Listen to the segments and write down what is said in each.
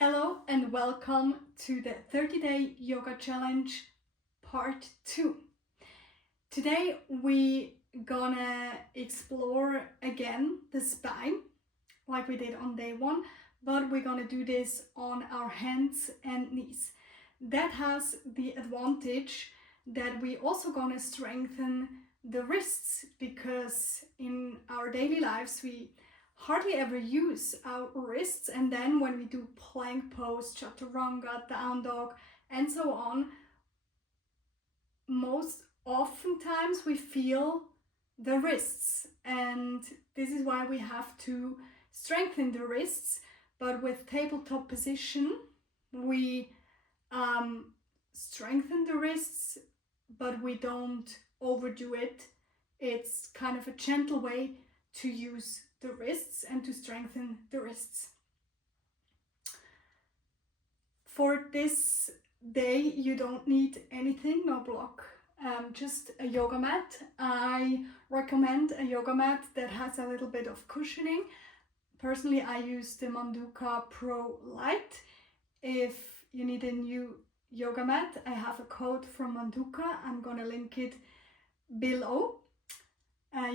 Hello and welcome to the 30-day yoga challenge part 2. Today we gonna explore again the spine like we did on day 1, but we're gonna do this on our hands and knees. That has the advantage that we also gonna strengthen the wrists, because in our daily lives we hardly ever use our wrists, and then when we do plank pose, chaturanga, down dog, and so on, most oftentimes we feel the wrists, and this is why we have to strengthen the wrists. But with tabletop position we strengthen the wrists, but we don't overdo it. It's kind of a gentle way to use the wrists and to strengthen the wrists. For this day you don't need anything, no block, just a yoga mat. I recommend a yoga mat that has a little bit of cushioning. Personally, I use the Manduka Pro Light. If you need a new yoga mat, I have a code from Manduka. I'm gonna link it below.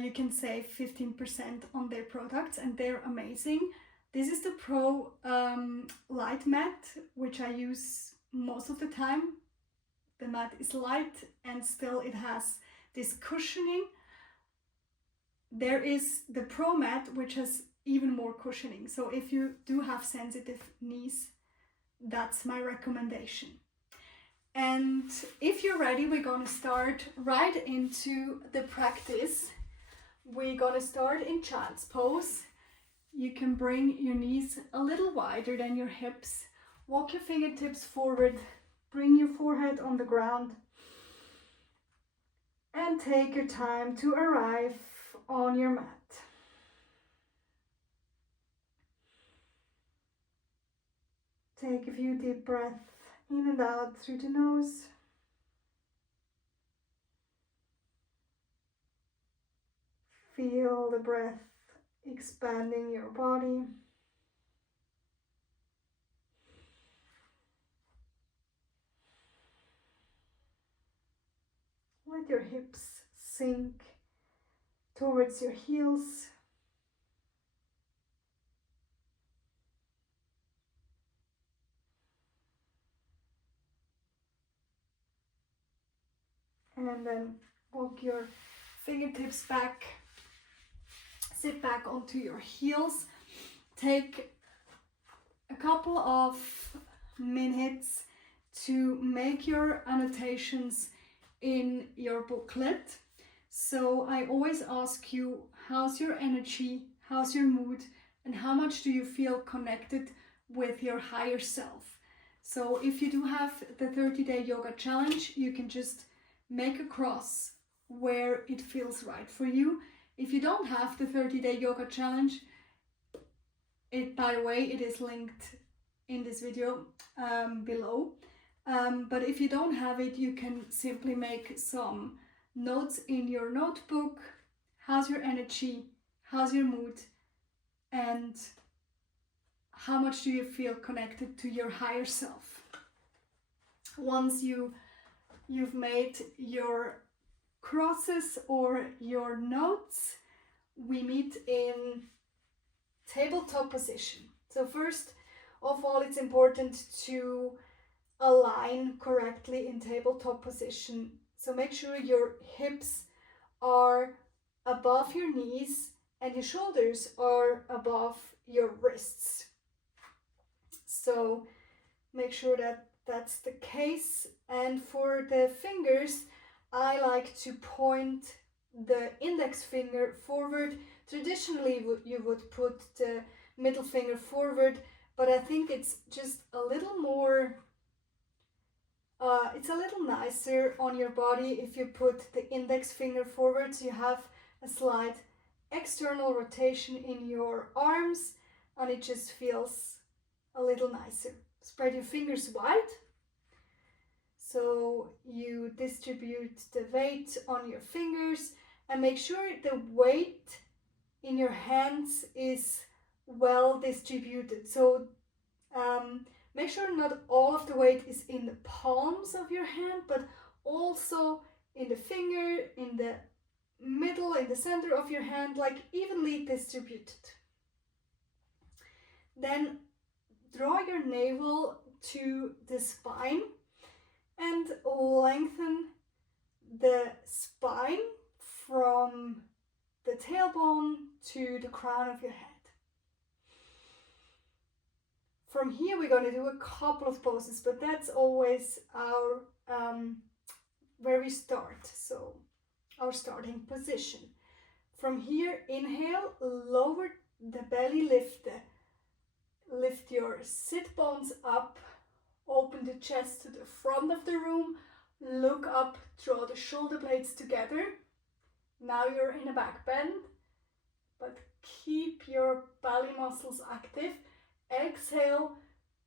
You can save 15% on their products, and they're amazing. This is the Pro Light mat, which I use most of the time. The mat is light and still it has this cushioning. There is the Pro mat, which has even more cushioning. So if you do have sensitive knees, that's my recommendation. And if you're ready, we're gonna start right into the practice. We're gonna start in child's pose. You can bring your knees a little wider than your hips. Walk your fingertips forward. Bring your forehead on the ground. And take your time to arrive on your mat. Take a few deep breaths in and out through the nose. Feel the breath expanding your body. Let your hips sink towards your heels. And then walk your fingertips back. Sit back onto your heels. Take a couple of minutes to make your annotations in your booklet. So I always ask you, how's your energy, how's your mood, and how much do you feel connected with your higher self? So if you do have the 30-day yoga challenge, you can just make a cross where it feels right for you. If you don't have the 30-day yoga challenge, by the way, it is linked in this video below. But if you don't have it, you can simply make some notes in your notebook. How's your energy? How's your mood? And how much do you feel connected to your higher self? Once you've made your crosses or your notes, we meet in tabletop position. So first of all, it's important to align correctly in tabletop position. So make sure your hips are above your knees and your shoulders are above your wrists. So make sure that that's the case. And for the fingers, I like to point the index finger forward. Traditionally, you would put the middle finger forward, but I think it's just a little more, it's a little nicer on your body if you put the index finger forward, so you have a slight external rotation in your arms, and it just feels a little nicer. Spread your fingers wide, so you distribute the weight on your fingers, and make sure the weight in your hands is well distributed. So Make sure not all of the weight is in the palms of your hand, but also in the finger, in the middle, in the center of your hand, like evenly distributed. Then draw your navel to the spine and lengthen the spine from the tailbone to the crown of your head. From here we're going to do a couple of poses, but that's always our where we start, so our starting position. From here, inhale, lower the belly, lift your sit bones up, open the chest to the front of the room, look up, draw the shoulder blades together. Now you're in a back bend, but keep your belly muscles active. Exhale,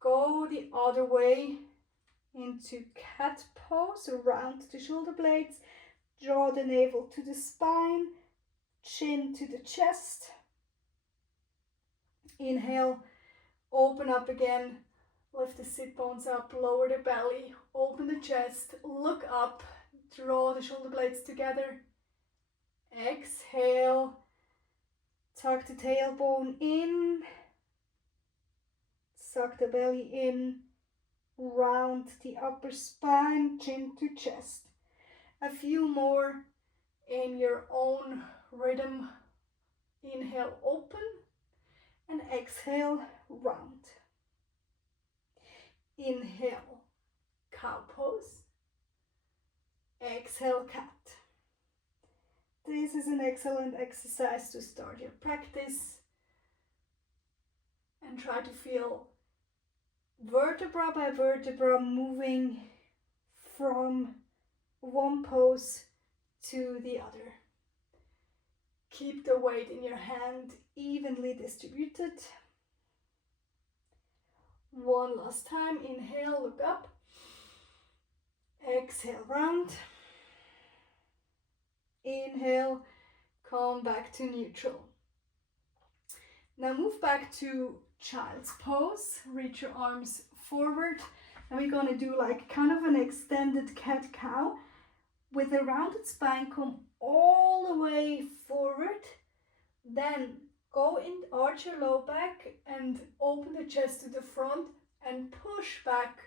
go the other way into cat pose, around the shoulder blades, draw the navel to the spine, chin to the chest. Inhale, open up again, lift the sit bones up, lower the belly, open the chest, look up, draw the shoulder blades together. Exhale, tuck the tailbone in, suck the belly in, round the upper spine, chin to chest. A few more in your own rhythm. Inhale, open, and exhale, round. Inhale, cow pose. Exhale, cat. This is an excellent exercise to start your practice, and try to feel vertebra by vertebra moving from one pose to the other. Keep the weight in your hand evenly distributed. One last time. Inhale, look up. Exhale, round. Inhale, come back to neutral. Now move back to child's pose. Reach your arms forward, and we're going to do like kind of an extended cat-cow. With a rounded spine, come all the way forward. Then go in, arch your low back and open the chest to the front and push back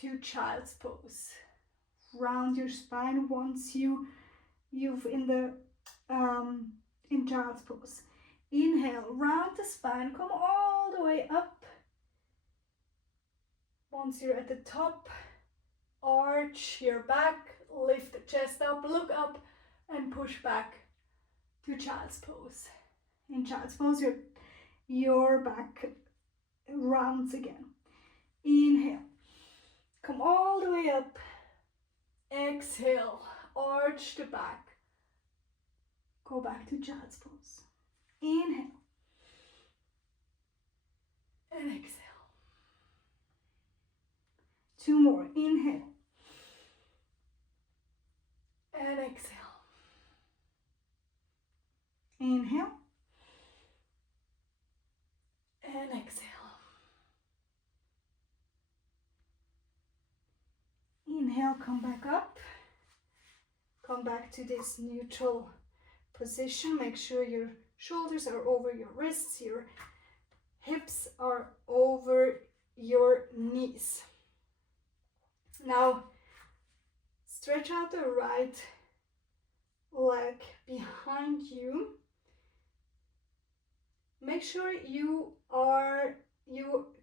to child's pose. Round your spine once you've in child's pose. Inhale, round the spine, come all the way up. Once you're at the top, arch your back, lift the chest up, look up, and push back to child's pose. In child's pose, your back rounds again. Inhale, come all the way up. Exhale, arch the back. Go back to child's pose. Inhale and exhale. Two more. Inhale and exhale. Inhale and exhale. Inhale, come back up. Come back to this neutral position. Make sure your shoulders are over your wrists, your hips are over your knees. Now, stretch out the right leg behind you. Make sure you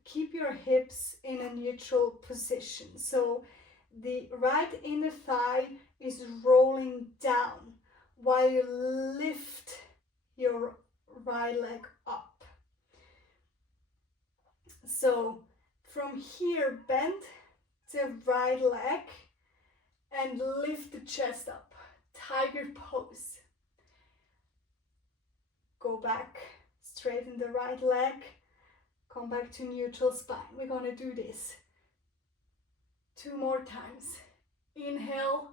keep your hips in a neutral position. So the right inner thigh is rolling down while you lift your right leg up. So from here, bend the right leg and lift the chest up. Tiger pose. Go back, straighten the right leg, come back to neutral spine. We're going to do this 2 more times. Inhale,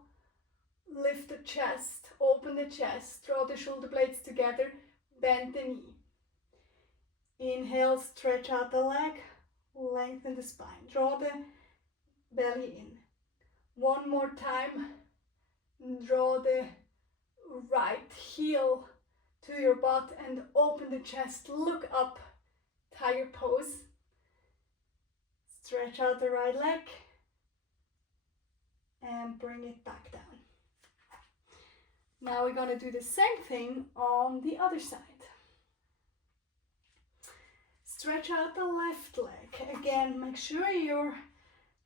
lift the chest, open the chest, draw the shoulder blades together, bend the knee. Inhale, stretch out the leg, Lengthen the spine. Draw the belly in. One more time. Draw the right heel to your butt and open the chest. Look up. Tiger pose. Stretch out the right leg. And bring it back down. Now we're going to do the same thing on the other side. Stretch out the left leg. Again, make sure you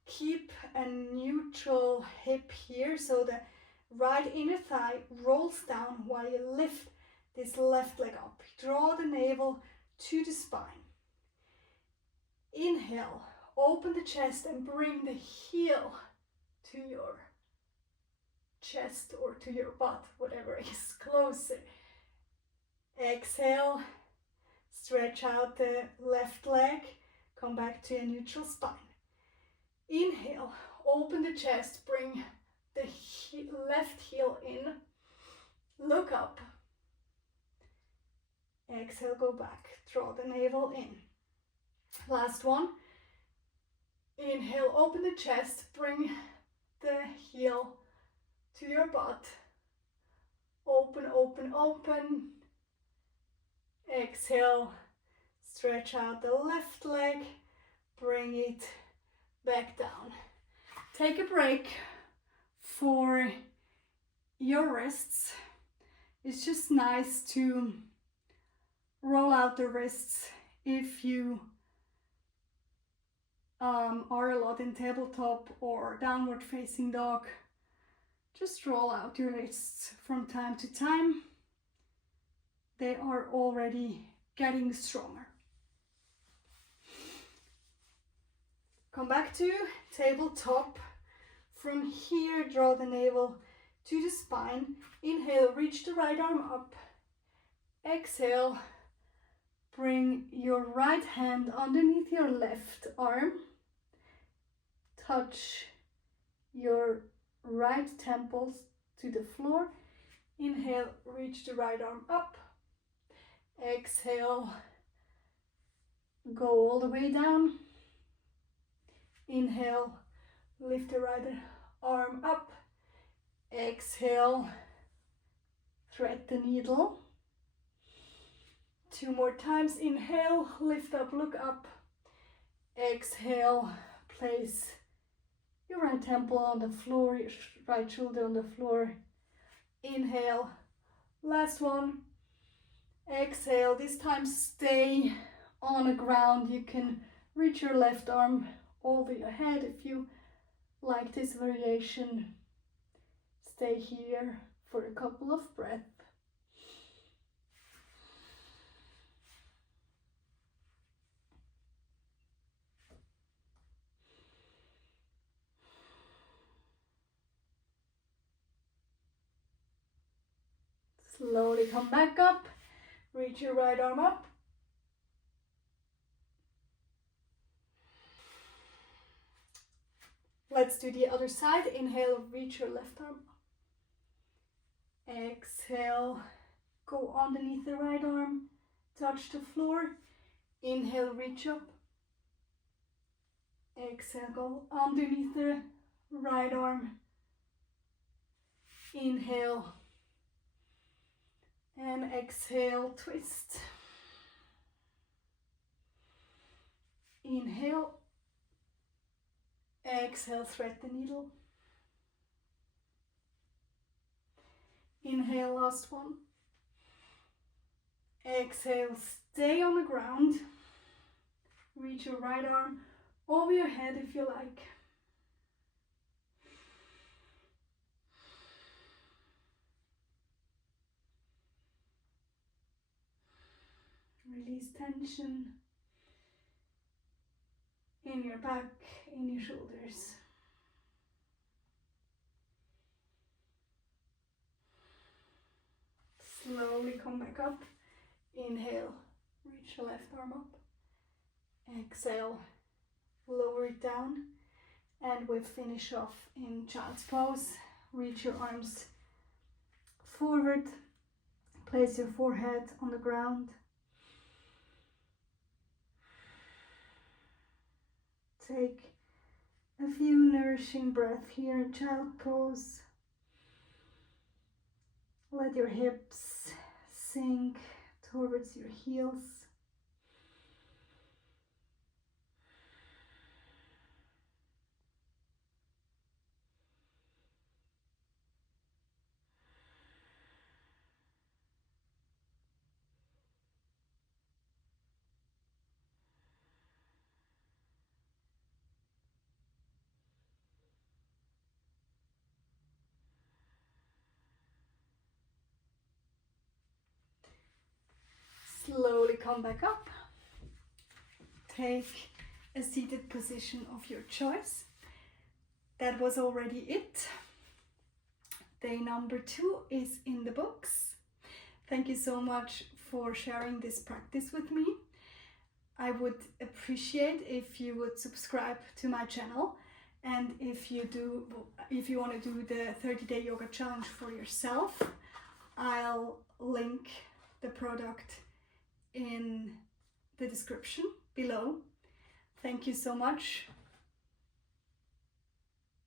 keep a neutral hip here so the right inner thigh rolls down while you lift this left leg up. Draw the navel to the spine. Inhale, open the chest and bring the heel to your chest or to your butt, whatever is closer. Exhale, stretch out the left leg, come back to a neutral spine. Inhale, open the chest, bring the left heel in, look up. Exhale, go back, draw the navel in. Last one. Inhale, open the chest, bring the heel to your butt. Open, open, open. Exhale, stretch out the left leg, bring it back down. Take a break for your wrists. It's just nice to roll out the wrists if you are a lot in tabletop or downward facing dog. Just roll out your wrists from time to time. They are already getting stronger. Come back to tabletop. From here, draw the navel to the spine. Inhale, reach the right arm up. Exhale, bring your right hand underneath your left arm. Touch your right temples to the floor. Inhale, reach the right arm up. Exhale, go all the way down. Inhale, lift the right arm up. Exhale, thread the needle. 2 more times. Inhale, lift up, look up. Exhale, place your right temple on the floor, your right shoulder on the floor. Inhale, last one. Exhale, this time stay on the ground. You can reach your left arm over your head if you like this variation. Stay here for a couple of breaths. Slowly come back up. Reach your right arm up. Let's do the other side. Inhale, reach your left arm up. Exhale, go underneath the right arm, touch the floor. Inhale, reach up. Exhale, go underneath the right arm. Inhale. And exhale, twist. Inhale. Exhale, thread the needle. Inhale, last one. Exhale, stay on the ground. Reach your right arm over your head if you like. Release tension in your back, in your shoulders. Slowly come back up. Inhale, reach your left arm up. Exhale, lower it down. And we'll finish off in child's pose. Reach your arms forward. Place your forehead on the ground. Take a few nourishing breaths here in child pose. Let your hips sink towards your heels. Slowly come back up. Take a seated position of your choice. That was already it. Day number 2 is in the books. Thank you so much for sharing this practice with me. I would appreciate if you would subscribe to my channel, and if you want to do the 30-day yoga challenge for yourself, I'll link the product in the description below. Thank you so much